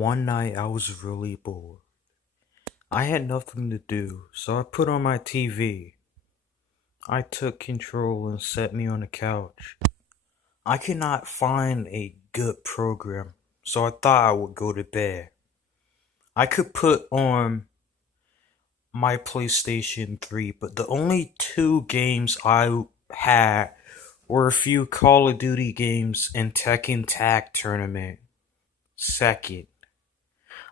One night I was really bored. I had nothing to do, so I put on my TV. I took control and set me on the couch. I could not find a good program, so I thought I would go to bed. I could put on my PlayStation 3, but the only two games I had were a few Call of Duty games and Tekken Tag Tournament. Second,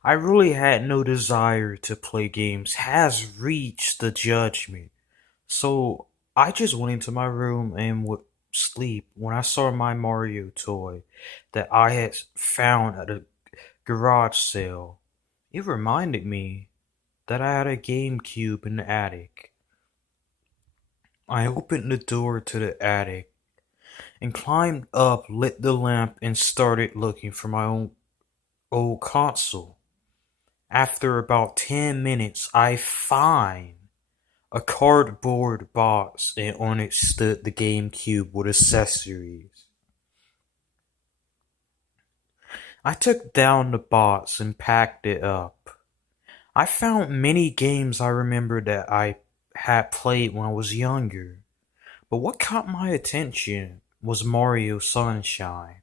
I really had no desire to play games, has reached the judgment. So I just went into my room and would sleep when I saw my Mario toy that I had found at a garage sale. It reminded me that I had a GameCube in the attic. I opened the door to the attic and climbed up, lit the lamp, and started looking for my own old console. After about 10 minutes, I find a cardboard box, and on it stood the GameCube with accessories. I took down the box and packed it up. I found many games I remember that I had played when I was younger, but what caught my attention was Mario Sunshine.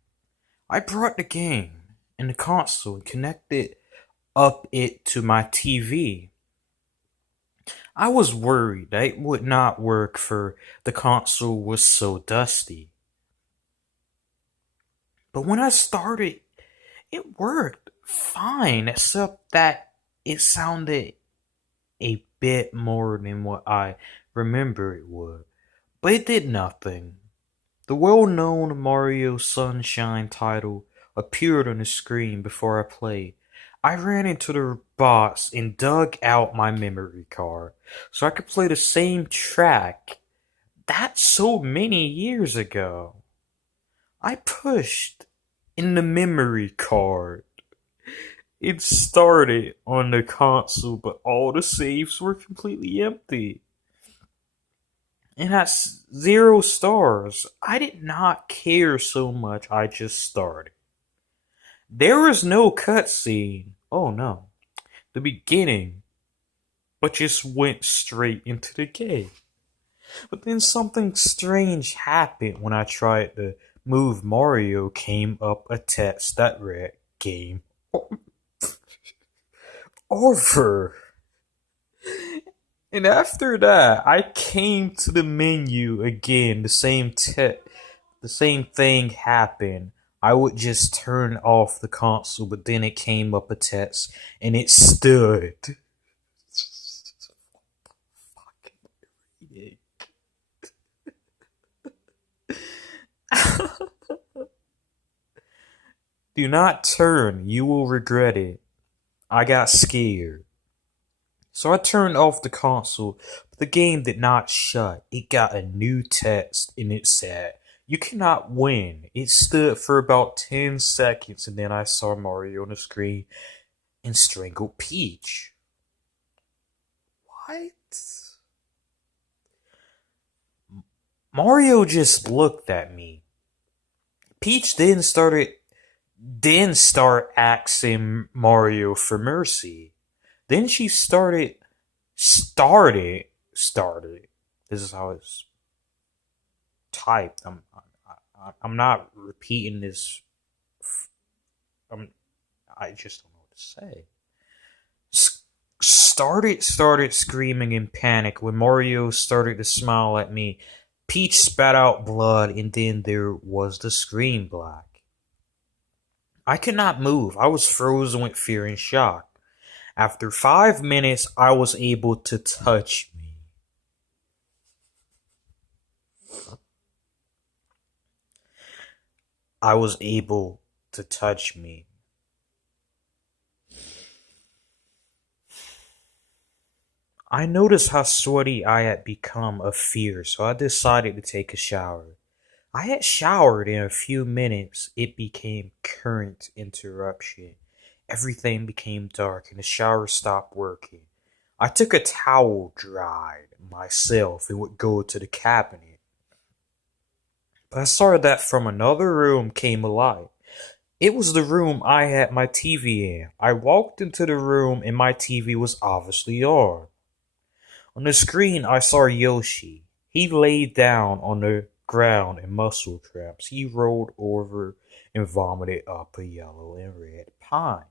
I brought the game and the console and connected up it to my TV. I was worried that it would not work for the console was so dusty. But when I started, it worked fine, except that it sounded a bit more than what I remember it would. But it did nothing. The well-known Mario Sunshine title appeared on the screen before I played. I ran into the box and dug out my memory card so I could play the same track. That's so many years ago. I pushed in the memory card. It started on the console, but all the saves were completely empty. And that's 0 stars. I did not care so much, I just started. There was no cutscene. Oh no. The beginning. But just went straight into the game. But then something strange happened when I tried to move Mario. Came up a text that read game over. And after that, I came to the menu again. The same thing happened. I would just turn off the console, but then it came up a text, and it stood. Do not turn, you will regret it. I got scared. So I turned off the console, but the game did not shut. It got a new text and it said, "You cannot win." It stood for about 10 seconds and then I saw Mario on the screen and strangled Peach. What? Mario just looked at me. Peach then start asking Mario for mercy. Then she started. This is how it's typed. I'm not repeating this. I just don't know what to say. Started screaming in panic when Mario started to smile at me. Peach spat out blood, and then there was the screen black. I could not move. I was frozen with fear and shock. After 5 minutes, I was able to touch me. I was able to touch me. I noticed how sweaty I had become of fear, so I decided to take a shower. I had showered in a few minutes. It became current interruption. Everything became dark and the shower stopped working. I took a towel, dried myself, and would go to the cabinet. But I saw that from another room came alive. It was the room I had my TV in. I walked into the room and my TV was obviously on. On the screen, I saw Yoshi. He laid down on the ground in muscle traps. He rolled over and vomited up a yellow and red pine.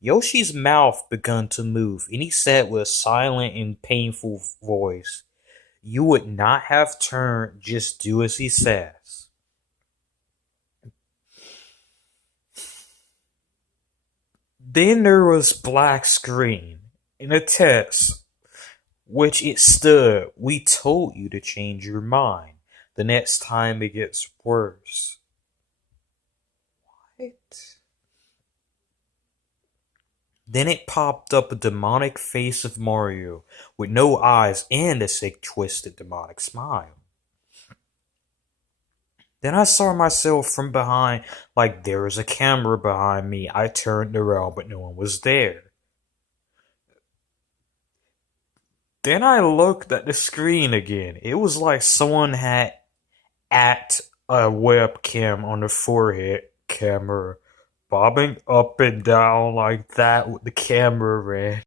Yoshi's mouth began to move, and he said with a silent and painful voice, "You would not have turned, just do as he says." Then there was black screen and a text, which it stood, "We told you to change your mind. The next time it gets worse." What? Then it popped up a demonic face of Mario with no eyes and a sick, twisted, demonic smile. Then I saw myself from behind, like there was a camera behind me. I turned around, but no one was there. Then I looked at the screen again. It was like someone had at a webcam on the forehead camera, bobbing up and down like that with the camera red.